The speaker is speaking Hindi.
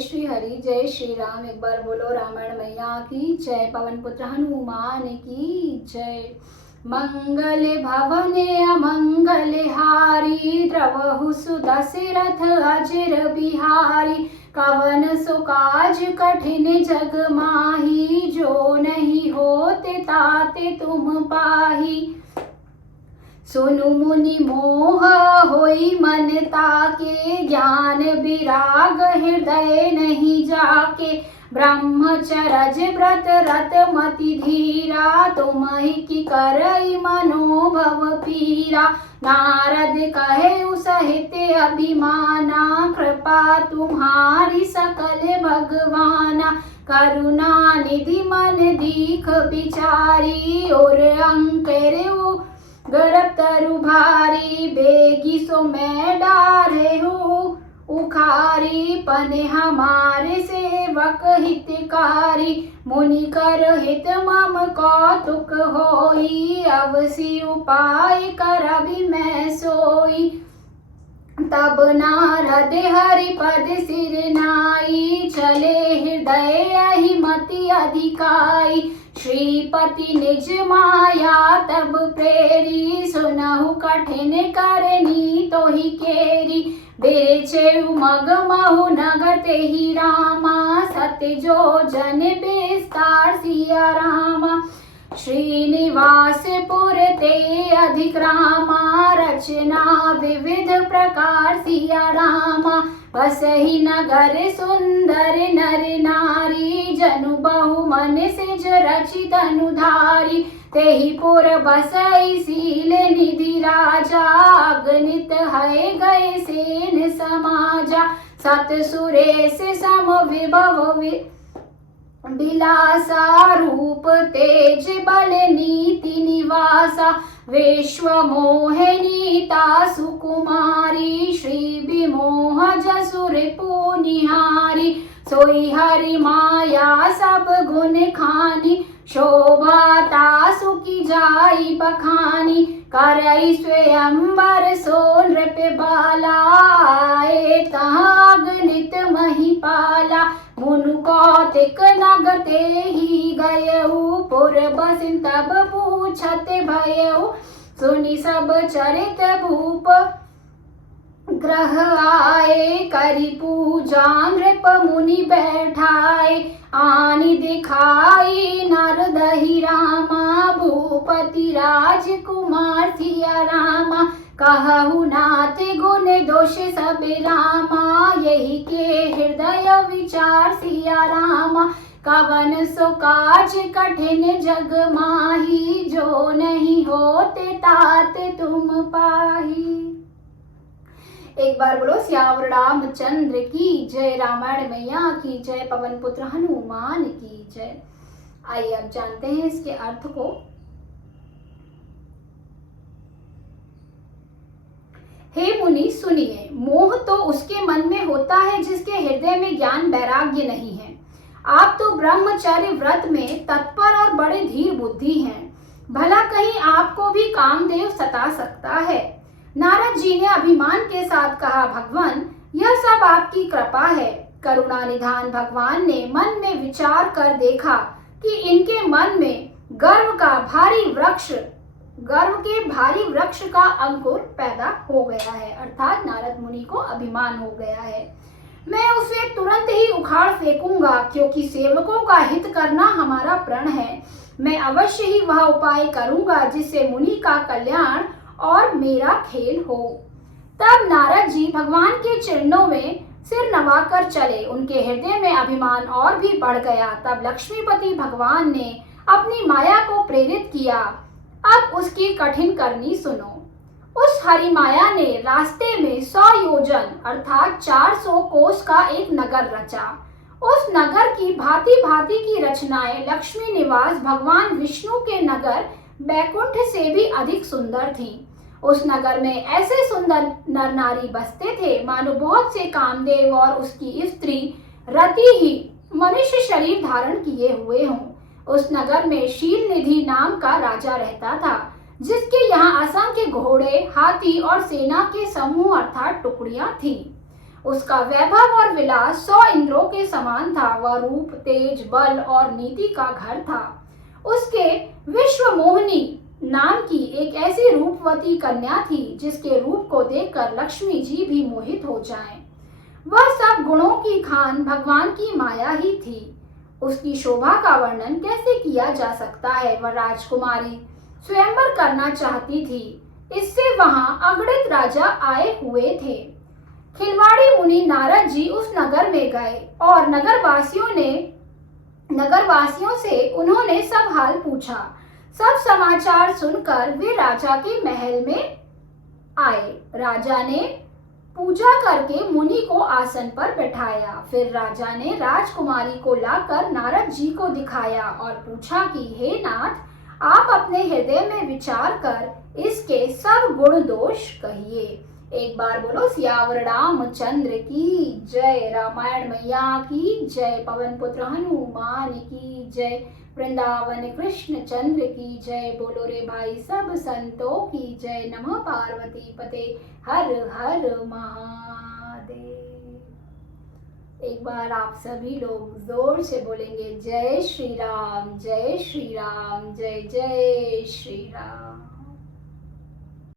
श्री हरि जय श्री राम। एक बार बोलो रामायण मैया की जय, पवन पुत्र हनुमान की जय। मंगल भवन अमंगल हारी, द्रवहु सुदशरथ अजर बिहारी। कवन सो काज कठिन जग माही, जो नहीं होते ताते तुम पाही। सुनु मुनि मोह होई मन ताके, ज्ञान विराग हृदय नहीं जाके। ब्रह्मचरज व्रत रत मति धीरा, तुमहि की करई मनोभव पीरा। नारद कहे सहित अभिमाना, कृपा तुम्हारी सकल भगवाना। करुणा निधि मन दीख बिचारी, और अंकर गर्भ तरु भारी। बेगी सो मैं डारे हूँ उखारी, पने हमारे सेवक हितकारी। मुनि कर हित मम कौतुक होई, अवसि उपाय कर अभी मैं सोई। तब नारद हरिपद सिर नाई, चले हृदय अहिमति अधिकाई। श्रीपति निज माया तब प्रेरी, सुनहु कठिन करनी तोहि केरी। बेचे मग महु नगर तेहि रामा, सत्य जो जन विस्तार सिया रामा। श्रीनिवासपुर ते अधिक रामा, रचना विविध प्रकार सिया रामा। बसहि नगर सुंदर नर नारी, जनु बहु मन सिज रचित अनुधारी। तेहि पुर बसई शील निधि राजा, अगणित है गए सेन समाजा। सत सुरेश सम विभव बिलासा, रूप तेज बल नीति निवासा। विश्व मोहिनीता सुकुमारी, श्री विमोह जसु रिपु निहारी। सोई हरि माया सब गुण खानी, शोभा सुखी जाई बखानी। करई स्वयंवर सो नृप बाला, आए तहाँ अगणित महिपाला। मुनु कौतिक नगर तेहि गयउ, पुर बसिन तब पूछत भयउ। सुनि सब चरित भूप ग्रह आए, करि पूजा नृप मुनि बैठाए। आनि दिखाई नरदहि रामा, भूपति राजकुमार सिया रामा। कहु नाथ गुण दोष सब रामा, यही के हृदय विचार सिया रामा। कवन सो काज कठिन जग माही, जो नहीं होते तात तुम पाही। एक बार बोलो श्यावर रामचंद्र की जय, रामायण मैया की जय, पवन पुत्र हनुमान की जय। आइए अब जानते हैं इसके अर्थ को। हे मुनि सुनिए, मोह तो उसके मन में होता है जिसके हृदय में ज्ञान वैराग्य नहीं है। आप तो ब्रह्मचर्य व्रत में तत्पर और बड़े धीर बुद्धि हैं, भला कहीं आपको भी कामदेव सता सकता है। नारद जी ने अभिमान के साथ कहा, भगवान यह सब आपकी कृपा है। करुणा निधान भगवान ने मन में विचार कर देखा कि इनके मन में गर्व के भारी वृक्ष का अंकुर पैदा हो गया है, अर्थात नारद मुनि को अभिमान हो गया है। मैं उसे तुरंत ही उखाड़ फेंकूंगा, क्योंकि सेवकों का हित करना हमारा प्रण है। मैं अवश्य ही वह उपाय करूंगा जिससे मुनि का कल्याण और मेरा खेल हो। तब नारद जी भगवान के चरणों में सिर नवाकर चले। उनके हृदय में अभिमान और भी बढ़ गया। तब लक्ष्मीपति भगवान ने अपनी माया को प्रेरित किया। अब उसकी कठिन करनी सुनो। उस हरि माया ने रास्ते में 100 योजन अर्थात 400 कोस का एक नगर रचा। उस नगर की भांति भांति की रचनाएं लक्ष्मी निवास भगवान विष्णु के नगर बैकुंठ से भी अधिक सुंदर थीं। उस नगर में ऐसे सुंदर नर नारी बसते थे मानो बहुत से कामदेव और उसकी स्त्री रति ही मनुष्य शरीर धारण किए हुए हों। उस नगर में शील निधि नाम का राजा रहता था, जिसके यहाँ असंख्य घोड़े, हाथी और सेना के समूह अर्थात टुकड़ियां थीं। उसका वैभव और विलास 100 इंद्रों के समान था। वह रूप, तेज, बल और नीति का घर था। उसके विश्व मोहिनी नाम की एक ऐसी रूपवती कन्या थी जिसके रूप को देखकर लक्ष्मी जी भी मोहित हो जाएं। वह सब गुणों की खान भगवान की माया ही थी। उसकी शोभा का वर्णन कैसे किया जा सकता है। वह राजकुमारी स्वयंवर करना चाहती थी। इससे वहां अगणित राजा आए हुए थे। खिलवाड़ी मुनि नारद जी उस नगर में गए और नगरवासियों से उन्होंने सब हाल पूछा। सब समाचार सुनकर वे राजा के महल में आए। राजा ने पूजा करके मुनि को आसन पर बैठाया। फिर राजा ने राजकुमारी को लाकर नारद जी को दिखाया और पूछा कि हे नाथ, आप अपने हृदय में विचार कर इसके सब गुण दोष कहिए। एक बार बोलो सियावर रामचंद्र की जय। रामायण मैया की जय। पवन पुत्र हनुमान की जय। वृंदावन कृष्ण चंद्र की जय। बोलो रे भाई सब संतों की जय। नमः पार्वती पते हर हर महादेव। एक बार आप सभी लोग जोर से बोलेंगे जय श्री राम, जय श्री राम, जय जय श्री राम।